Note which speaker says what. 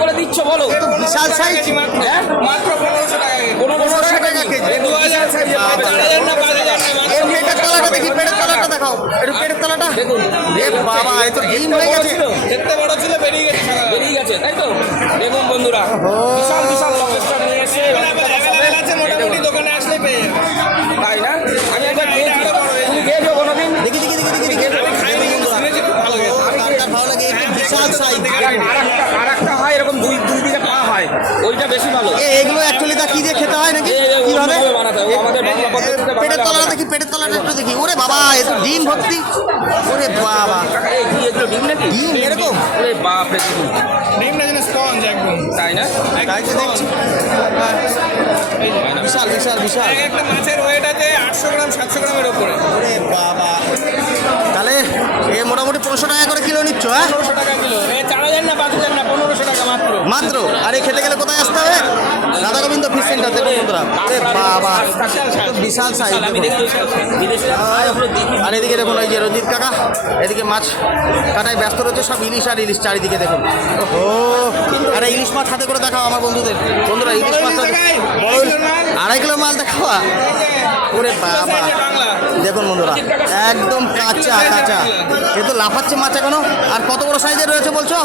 Speaker 1: করে দিচ্ছ বলো।
Speaker 2: বিশাল সাইজ।
Speaker 1: হ্যাঁ?
Speaker 3: মাত্র পনেরোশো টাকা
Speaker 1: পনেরোশো
Speaker 2: পনেরোশো
Speaker 1: টাকা
Speaker 2: টাকা
Speaker 1: কেজি?
Speaker 2: কেজি।
Speaker 1: দু হাজার
Speaker 3: চার হাজার না পাঁচ হাজার না,
Speaker 2: পেটের তলাটা দেখি পেটের তলাটা দেখাও। একটু পেটের তলাটা?
Speaker 1: দেখুন।
Speaker 2: এ বাবা এ তো ডিম হয়ে গেছে।
Speaker 3: দেখতে বড় ছিল বেরিয়ে গেছে
Speaker 1: বেরিয়ে গেছে তাই তো? দেখুন বন্ধুরা বিশাল বিশাল লকেটটা নিয়ে এসে
Speaker 3: Available- available আছে, মোটামুটি দোকানে আসলে পেয়ে
Speaker 1: তাই না? আমি একবার খেয়েছি।
Speaker 3: আরও
Speaker 1: তুমি খেয়েছো কোনোদিন?
Speaker 2: দেখি দেখি দেখি দেখি দেখি।
Speaker 3: আমি খাইনি কিন্তু শুনেছি খুব ভালো
Speaker 2: লাগে? এই বিশাল সাইজ।
Speaker 1: আর একটা দুই দুই দিকে পা হয়। ওইটা বেশি ভালো।
Speaker 2: এ এগুলো অ্যাকচুয়ালি দা কি দিয়ে খেতে হয় নাকি? কীভাবে? পেটের তলাটা দেখি পেটের তলাটা একটু দেখি। ওরে বাবা এ তো ডিম ভর্তি। ওরে বাবা।
Speaker 1: এই এগুলো ডিম নাকি?
Speaker 2: ডিম এরকম?
Speaker 1: ওরে বাপ রে দেখুন
Speaker 3: ডিমটা যেন sponge একদম।
Speaker 1: তাই না?
Speaker 2: তাই তো দেখছি। বিশাল বিশাল বিশাল।
Speaker 3: একটা মাছের ওয়েট আছে আটশো গ্রাম সাতশো গ্রামের ওপরে।
Speaker 2: ওরে বাবা। তাহলে এ মোটামুটি পনেরোশো টাকা করে কিলো নিচ্ছ হ্যাঁ?
Speaker 3: পনেরোশো টাকা কিলো। এ চার হাজার না পাঁচ হাজার না পনেরোশো টাকা মাত্র।
Speaker 2: আর এই খেতে গেলে কোথায় আসতে হবে? রাধা গোবিন্দ ফিশ সেন্টার দেখুন বন্ধুরা। বাবা বিশাল সাইজ আর এদিকে দেখুন ওই যে রঞ্জিত কাকা, এদিকে মাছ কাটায় ব্যস্ত রয়েছে, সব ইলিশ আর ইলিশ চারিদিকে দেখুন। ও আরে ইলিশ মাছ হাতে করে দেখাও আমার বন্ধুদের। বন্ধুরা ইলিশ বড় আড়াই কিলো মাছ দেখাওয়া ওরে বাবা। দেখুন, বন্ধুরা, একদম কাঁচা কাঁচা। এ তো লাফাচ্ছে মাছ এখনও। আর কত বড় সাইজের রয়েছে বলছো?